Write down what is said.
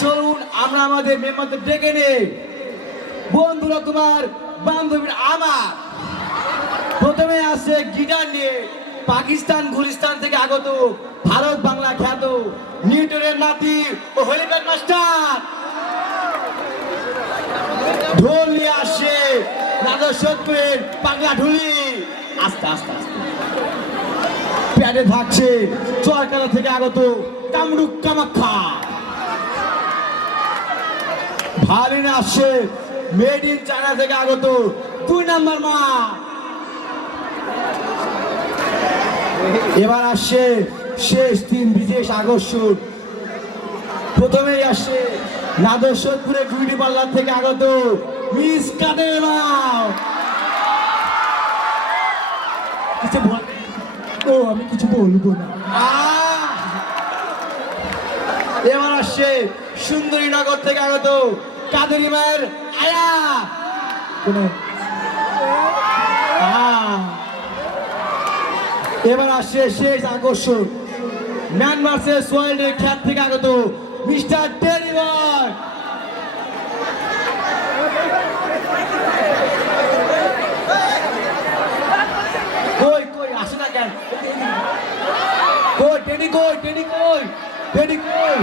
চলুন, আমরা আমাদের মেম্বারদের ডেকে নেই। বন্ধুরা, তোমার বান্ধবীর আমার। প্রথমে আছে গিটার নিয়ে পাকিস্তান, গুলিস্তান থেকে আগত ভারত বাংলা খ্যাত নিউটনের নাতি ও হলিপ্যাড মাস্টার। ঢোল নিয়ে আসে নাদর সত্যের পাগলা ঢুলি। আস্তে আস্তে আস্তে। প্যাডে থাকছে চরকালা থেকে আগত কামরুক কামাখ্যা। ভালিন আসছে। মেড ইন চায়না থেকে আগত দুই নাম্বার মা। এবার আসছে শেষ তিন বিশেষ আকর্ষণ প্রথমেই আসছে নাদর্শনপুরে বিউটি পার্লার থেকে আগত মিস কাদেরাও কিছু বল ও, আমি কিছু বলব না! এবার আসছে সুন্দরী নগর থেকে আগত কাদেরি মায়ের আয়া। কোনো এবার আসছে শেষ আকর্ষণ। ম্যান ভার্সেস ওয়ার্ল্ডের খ্যাত থেকে আগত মিস্টার টেরিবয় কই কই, আসে না কেন? কই টেডি কই টেডি কই টেডি কই?